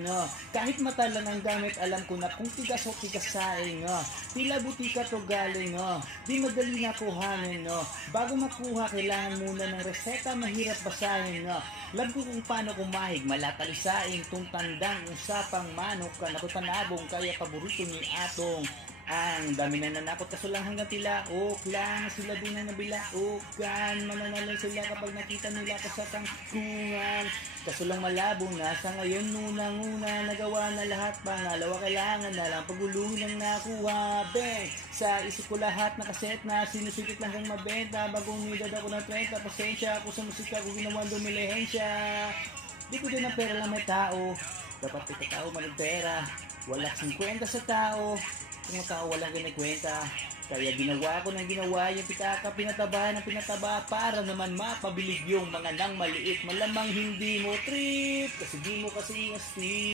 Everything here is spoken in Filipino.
No, kahit mata lang ang gamit, alam ko na kung tigas o tigasain, no. Tila butika to galing, no. Di madali na kuhanin, no. Bago makuha, kailangan muna ng reseta, mahirap basahin, no. Love ko kung paano kumahig, malatalisain, tung tandang usapang manok ka, nakutanabong, kaya paborito ni Atong. Ang dami na nanakot kaso lang hanggang tilaok lang sila din na nabilaukan, mananalo sila kapag nakita nila ka sa tangkungan, kaso lang malabo na sa ngayon, nunang-una nagawa na lahat, pangalawa kailangan na lang pagulungin ang nakuha. Bang! Sa isip ko lahat nakaset na, sinusikit lang kang mabenta, bagong nidad ako ng 30, pasensya ako sa musika ko ginawa dumilihensya. Di ko din ang pera lang may tao, dapat ikatao managpera, wala 50 sa tao, kung ang tao walang kinikwenta. Kaya ginawa ko ng ginawa yung pitaka, pinataba ng pinataba para naman mapabilig yung mga nang maliit. Malamang hindi mo trip kasi di mo kasi astig.